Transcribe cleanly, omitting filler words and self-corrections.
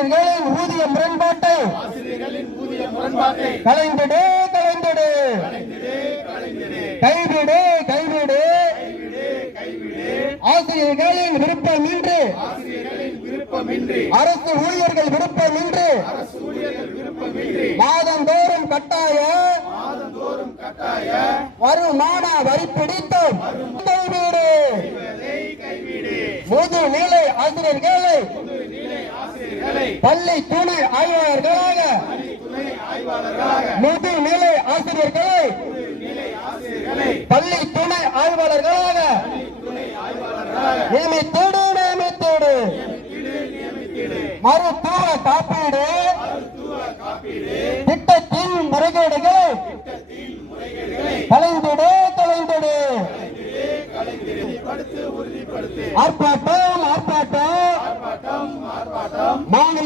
ஊதிய முரண்பாட்டை கலைந்திடு கலைந்திடு கைவிடு கைவிடு ஆசிரியர்களின் விருப்பமின்றி அரசு ஊழியர்கள் விருப்பமின்றி மாதந்தோறும் கட்டாய வருமான வரி பிடித்தோம் கைவிடு முதுநிலை ஆசிரியர்களை பள்ளி துணை ஆய்வாளர்களாக முதுநிலை ஆசிரியர்களை பள்ளி துணை ஆய்வாளர்களாக நியமித்தோடு நியமித்தோடு மருத்துவ காப்பீடு திட்டத்தின் முறைகேடுகளை கலைந்திடு கலைந்திடு ஆர்ப்பாட்டம் ஆர்ப்பாட்டம் மாநில